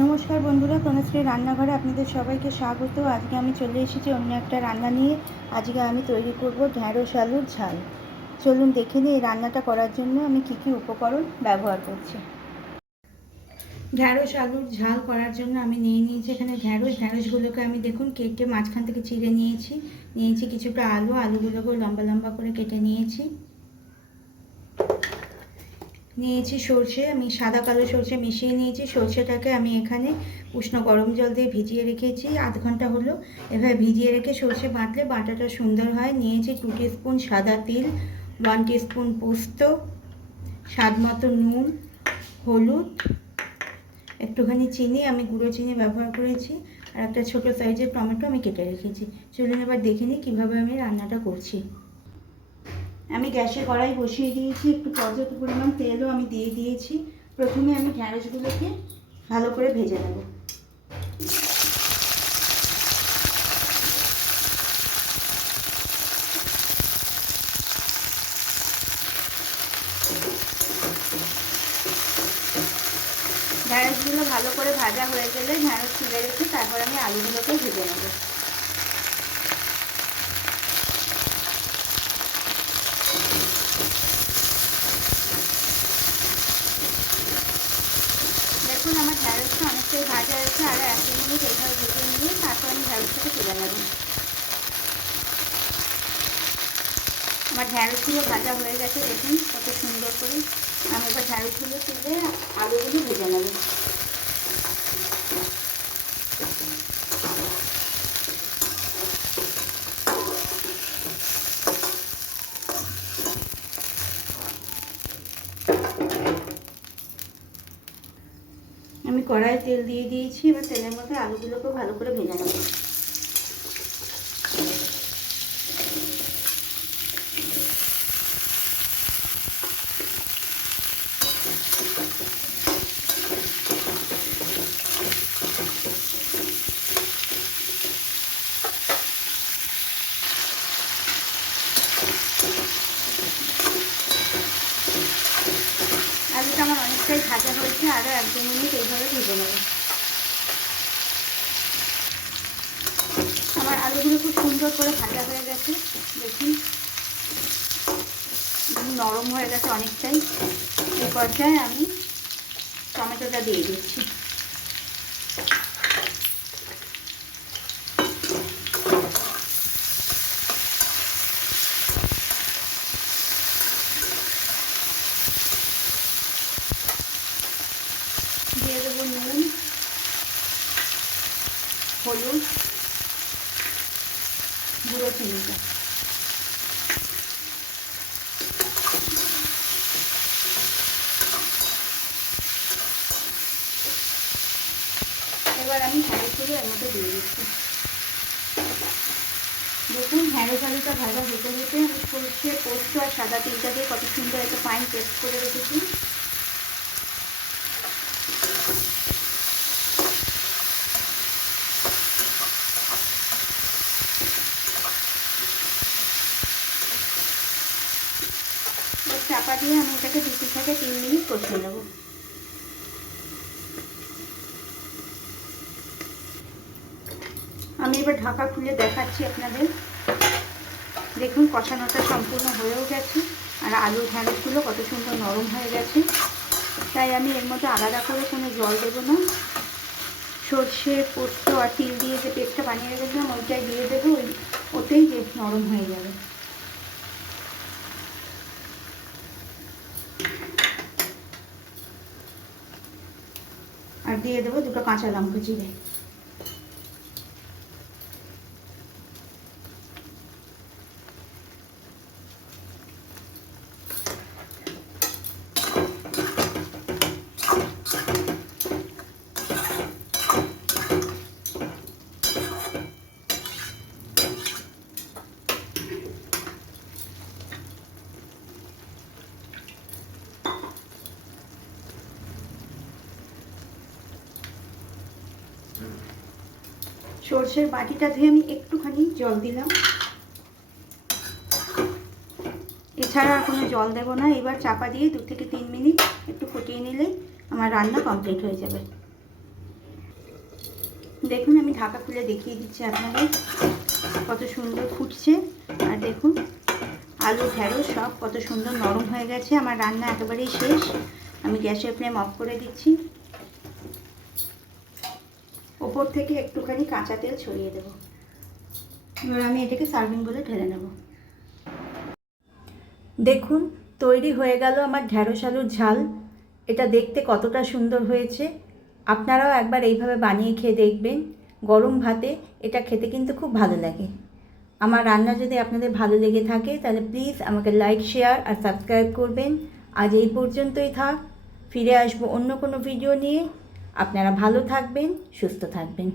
নমস্কার বন্ধুরা, তনুশ্রী রান্নাঘরে আপনাদের সবাইকে স্বাগত। আজকে আমি চলে এসেছি অন্য একটা রান্না নিয়ে। আজকে আমি তৈরি করব ঢ্যাঁড়স আলুর ঝাল। চলুন দেখে নিই এই রান্নাটা করার জন্য আমি কি কি উপকরণ ব্যবহার করছি। ঢ্যাঁড়স আলুর ঝাল করার জন্য আমি নিয়ে নিয়েছি এখানে ঢ্যাঁড়সগুলোকে আমি দেখুন কেটে মাঝখান থেকে চিড়ে নিয়েছি কিছুটা আলুগুলোকে লম্বা লম্বা করে কেটে নিয়েছি সর্ষে, আমি সাদা কালো সর্ষে মিশিয়ে নিয়েছি। সর্ষেটাকে আমি এখানে উষ্ণ গরম জল দিয়ে ভিজিয়ে রেখেছি, আধ ঘন্টা হলো। এভাবে ভিজিয়ে রেখে সর্ষে বাটলে বাটাটা সুন্দর হয়। নিয়েছি 2 টিস্পুন সাদা তিল, 1 টিস্পুন পোস্ত, স্বাদ মতো নুন, হলুদ, একটুখানি চিনি, আমি গুঁড়ো চিনি ব্যবহার করেছি, আর একটা ছোটো সাইজের টমেটো আমি কেটে রেখেছি। চলুন এবার দেখে নিই কীভাবে আমি রান্নাটা করছি। আমি গ্যাসে কড়াই বসিয়ে দিয়েছি, একটু পর্যাপ্ত পরিমাণ তেলও আমি দিয়ে দিয়েছি। প্রথমে আমি ঢ্যাঁড়সগুলোকে ভালো করে ভেজে নেব। ঢ্যাঁড়সগুলো ভালো করে ভাজা হয়ে গেলে ঢ্যাঁড়স তুলে রেখে তারপর আমি আলুগুলোকে ভেজে নেব। দেখুন আমার ঢ্যাঁড়সটা অনেকটাই ভাজা হয়েছে, আরও 1 মিনিট এইভাবে ভেজে নিয়ে তারপর আমি ঢ্যাঁড়সটাকে তুলে নেব। আমার ঢ্যাঁড়সগুলো ভাজা হয়ে গেছে, দেখুন কত সুন্দর করে। আমি এবার ঢ্যাঁড়সগুলো তুলে আলুগুলো ভেজে নেব। আমি কড়াইয়ে তেল দিয়ে দিয়েছি, এবার তেলের মধ্যে আলুগুলোকেও ভালো করে ভেজে নেব। আলুটা আমার অনেকটাই ভাজা হয়েছে, আরও 1-2 মিনিট এইভাবে ভেজে নেব। আমার আলুগুলো খুব সুন্দর করে ভাজা হয়ে গেছে, দেখুন নরম হয়ে গেছে অনেকটাই। এই পর্যায়ে আমি টমেটোটা দিয়ে দিচ্ছি। দিয়ে দেবো নুন, হলুদ, গুঁড়ো চিনিটা। এবার আমি ঢ্যাঁড়সগুলো এর মধ্যে দিয়ে দিচ্ছি। দেখুন ঢ্যাঁড়স আলুটা ভাজা হতে হতে আমি সর্ষে, পোস্ত আর সাদা তিলটা দিয়ে কত সুন্দর একটা ফাইন পেস্ট করে রেখেছি। চাপা দিয়ে আমি এটাকে 2 থেকে 3 মিনিট কষিয়ে নেব। আমি এবার ঢাকা খুলে দেখাচ্ছি আপনাদের। দেখুন কষানোটা সম্পূর্ণ হয়েও গেছে, আর আলু ঢ্যাঁড়সগুলো কত সুন্দর নরম হয়ে গেছে। তাই আমি এর মধ্যে আলাদা করে কোনো জল দেবো না। সর্ষে, পোস্ত আর তিল দিয়ে যে পেস্টটা বানিয়ে রেখেছিলাম ওইটাই দিয়ে দেবো, ওতেই যে নরম হয়ে যাবে। আর দিয়ে দেবো 2টো কাঁচা লঙ্কা চিড়ে। সর্ষের বাটিটা ধুয়ে আমি একটুখানি জল দিলাম, এছাড়া আর কোনো জল দেবো না। এবার চাপা দিয়ে 2 থেকে 3 মিনিট একটু ফুটিয়ে নিলেই আমার রান্না কমপ্লিট হয়ে যাবে। দেখুন আমি ঢাকা খুলে দেখিয়ে দিচ্ছি আপনাদের, কত সুন্দর ফুটছে। আর দেখুন আলু ঢেঁড়স সব কত সুন্দর নরম হয়ে গেছে। আমার রান্না একেবারেই শেষ, আমি গ্যাসের ফ্লেম অফ করে দিচ্ছি। ওপর থেকে একটুখানি কাঁচা তেল ছড়িয়ে দেব। এবার আমি এটাকে সার্ভিং বলে ঢেলে নেব। দেখুন তৈরি হয়ে গেল আমার ঢ্যাঁড়স আলুর ঝাল। এটা দেখতে কতটা সুন্দর হয়েছে। আপনারাও একবার এইভাবে বানিয়ে খেয়ে দেখবেন। গরম ভাতে এটা খেতে কিন্তু খুব ভালো লাগে। আমার রান্না যদি আপনাদের ভালো লেগে থাকে তাহলে প্লিজ আমাকে লাইক, শেয়ার আর সাবস্ক্রাইব করবেন। আজ এই পর্যন্তই থাক, ফিরে আসবো অন্য কোনো ভিডিও নিয়ে। আপনারা ভালো থাকবেন, সুস্থ থাকবেন।